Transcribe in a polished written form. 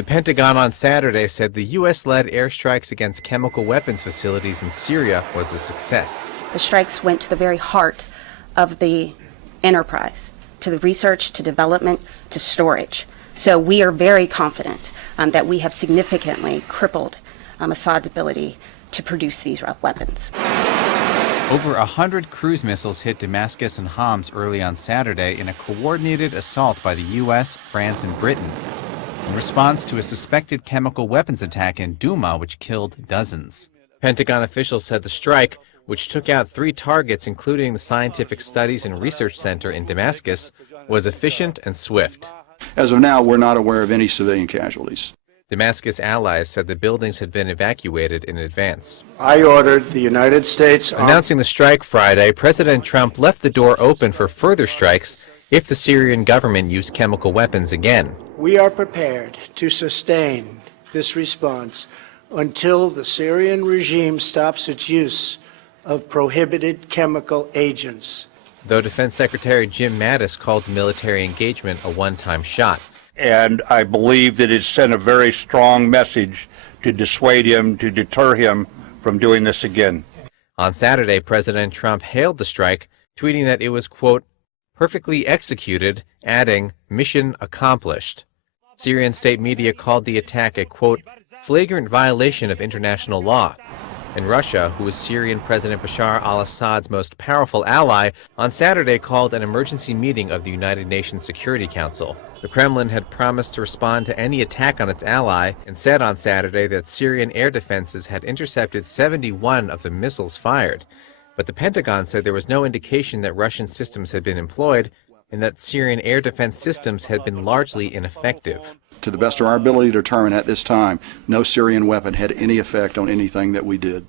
The Pentagon on Saturday said the U.S.-led airstrikes against chemical weapons facilities in Syria was a success. The strikes went to the very heart of the enterprise, to the research, to development, to storage. So we are very confident that we have significantly crippled Assad's ability to produce these weapons. Over 100 cruise missiles hit Damascus and Homs early on Saturday in a coordinated assault by the U.S., France, and Britain in response to a suspected chemical weapons attack in Douma, which killed dozens. Pentagon officials said the strike, which took out 3 targets, including the Scientific Studies and Research Center in Damascus, was efficient and swift. As of now, we're not aware of any civilian casualties. Damascus allies said the buildings had been evacuated in advance. I ordered the United States... Announcing the strike Friday, President Trump left the door open for further strikes if the Syrian government used chemical weapons again. We are prepared to sustain this response until the Syrian regime stops its use of prohibited chemical agents. Though Defense Secretary Jim Mattis called military engagement a one-time shot. And I believe that it sent a very strong message to dissuade him, to deter him from doing this again. On Saturday, President Trump hailed the strike, tweeting that it was, quote, perfectly executed, adding, mission accomplished. Syrian state media called the attack a, quote, flagrant violation of international law. And Russia, who is Syrian President Bashar al-Assad's most powerful ally, on Saturday called an emergency meeting of the United Nations Security Council. The Kremlin had promised to respond to any attack on its ally and said on Saturday that Syrian air defenses had intercepted 71 of the missiles fired. But the Pentagon said there was no indication that Russian systems had been employed and that Syrian air defense systems had been largely ineffective. To the best of our ability to determine at this time, no Syrian weapon had any effect on anything that we did.